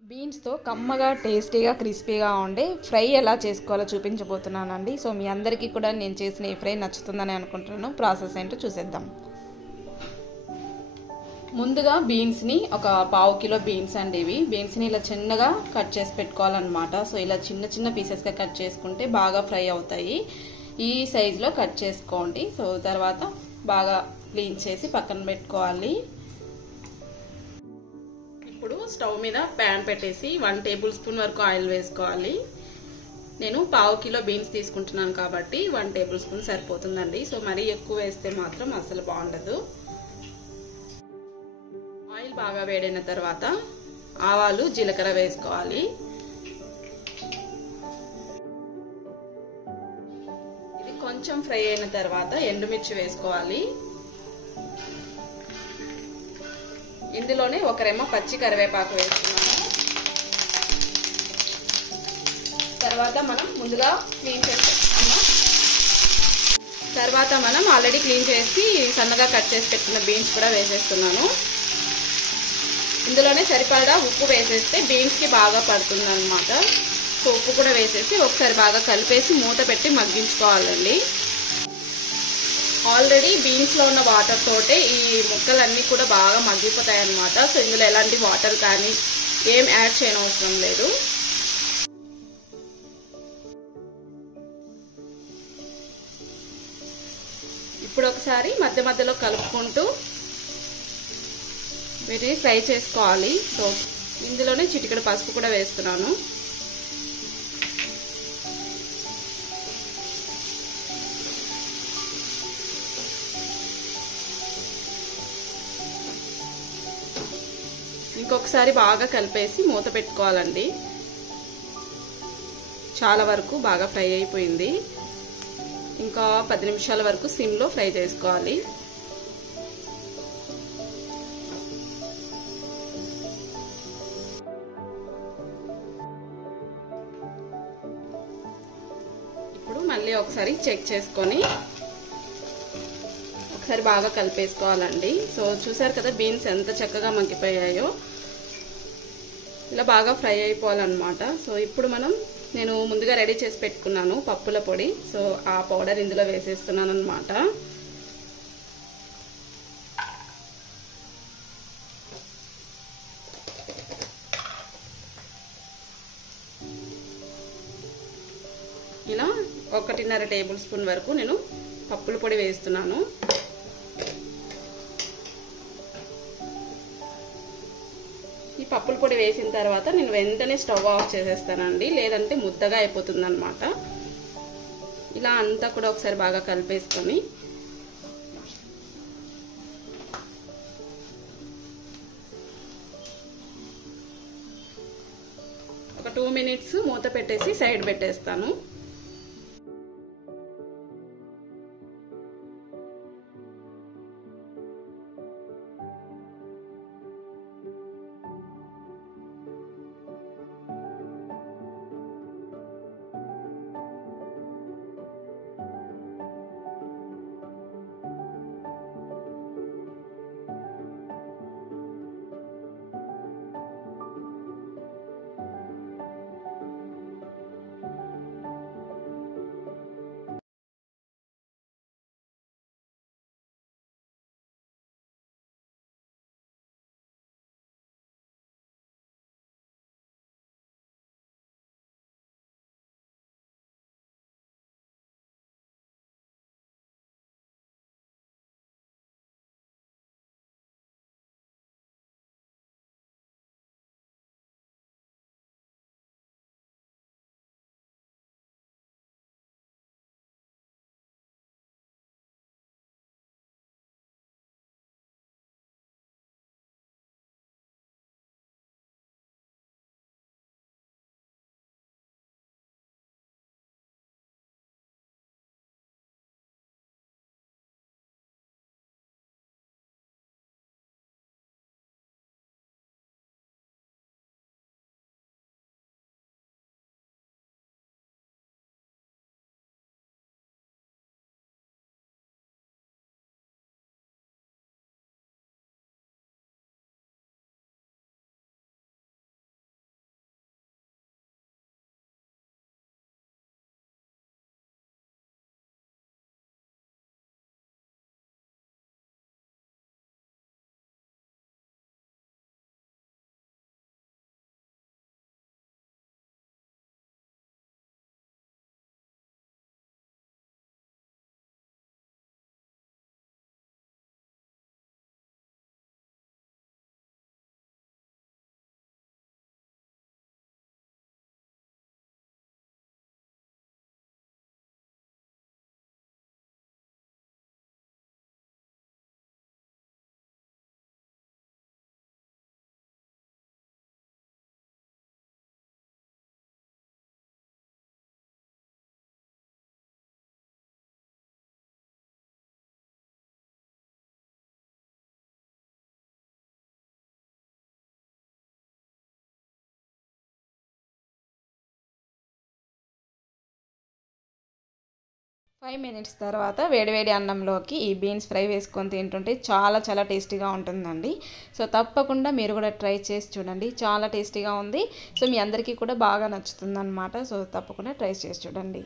బీన్స్తో కమ్మగా టేస్టీగా క్రిస్పీగా ఉండే ఫ్రై ఎలా చేసుకోవాలో చూపించబోతున్నానండి. సో మీ అందరికీ కూడా నేను చేసిన ఈ ఫ్రై నచ్చుతుందని అనుకుంటున్నాను. ప్రాసెస్ ఏంటో చూసేద్దాం. ముందుగా బీన్స్ని ఒక పావు కిలో బీన్స్ అండి. ఇవి బీన్స్ని ఇలా చిన్నగా కట్ చేసి పెట్టుకోవాలన్నమాట. సో ఇలా చిన్న చిన్న పీసెస్గా కట్ చేసుకుంటే బాగా ఫ్రై అవుతాయి. ఈ సైజులో కట్ చేసుకోండి. సో తర్వాత బాగా క్లీన్ చేసి పక్కన పెట్టుకోవాలి. ఇప్పుడు స్టవ్ మీద ప్యాన్ పెట్టేసి 1 టేబుల్ స్పూన్ వరకు ఆయిల్ వేసుకోవాలి. నేను పావు కిలో బీన్స్ తీసుకుంటున్నాను కాబట్టి 1 టేబుల్ స్పూన్ సరిపోతుందండి. సో మరీ ఎక్కువ వేస్తే మాత్రం అసలు బాగుండదు. ఆయిల్ బాగా వేడైన తర్వాత ఆవాలు జీలకర్ర వేసుకోవాలి. ఇది కొంచెం ఫ్రై అయిన తర్వాత ఎండుమిర్చి వేసుకోవాలి. ఇందులోనే ఒక రెమ్మ పచ్చి కరివేపాకు వేస్తున్నాము. తర్వాత మనం ముందుగా క్లీన్ చేసుకున్నాము. తర్వాత మనం ఆల్రెడీ క్లీన్ చేసి సన్నగా కట్ చేసి పెట్టుకున్న బీన్స్ కూడా వేసేస్తున్నాను. ఇందులోనే సరిపడా ఉప్పు వేసేస్తే బీన్స్కి బాగా పడుతుంది అన్నమాట. సో ఉప్పు కూడా వేసేసి ఒకసారి బాగా కలిపేసి మూత పెట్టి మగ్గించుకోవాలండి. ఆల్రెడీ బీన్స్లో ఉన్న వాటర్ తోటే ఈ ముక్కలన్నీ కూడా బాగా మగ్గిపోతాయి అన్నమాట. సో ఇందులో ఎలాంటి వాటర్ కానీ ఏం యాడ్ చేయనవసరం లేదు. ఇప్పుడు ఒకసారి మధ్య మధ్యలో కలుపుకుంటూ వీటిని ఫ్రై చేసుకోవాలి. సో ఇందులోనే చిటికెడు పసుపు కూడా వేస్తున్నాను. ఇంకొకసారి బాగా కలిపేసి మూత పెట్టుకోవాలండి. చాలా వరకు బాగా ఫ్రై అయిపోయింది. ఇంకా 10 నిమిషాల వరకు సిమ్లో ఫ్రై చేసుకోవాలి. ఇప్పుడు మళ్ళీ ఒకసారి చెక్ చేసుకొని ఒకసారి బాగా కలిపేసుకోవాలండి. సో చూసారు కదా బీన్స్ ఎంత చక్కగా మగ్గిపోయాయో. ఇలా బాగా ఫ్రై అయిపోవాలన్నమాట. సో ఇప్పుడు నేను ముందుగా రెడీ చేసి పెట్టుకున్నాను పప్పుల పొడి. సో ఆ పౌడర్ ఇందులో వేసేస్తున్నాను అన్నమాట. ఇలా 1.5 టేబుల్ స్పూన్ వరకు నేను పప్పుల పొడి వేస్తున్నాను. ఈ పప్పుల పొడి వేసిన తర్వాత నేను వెంటనే స్టవ్ ఆఫ్ చేసేస్తానండి, లేదంటే ముద్దగా అయిపోతుంది అన్నమాట. ఇలా అంతా కూడా ఒకసారి బాగా కలిపేసుకొని ఒక 2 మినిట్స్ మూత పెట్టేసి సైడ్ పెట్టేస్తాను. 5 మినిట్స్ తర్వాత వేడివేడి అన్నంలోకి ఈ బీన్స్ ఫ్రై వేసుకొని తింటుంటే చాలా చాలా టేస్టీగా ఉంటుందండి. సో తప్పకుండా మీరు కూడా ట్రై చేసి చూడండి. చాలా టేస్టీగా ఉంది. సో మీ అందరికీ కూడా బాగా నచ్చుతుందన్నమాట. సో తప్పకుండా ట్రై చేసి చూడండి.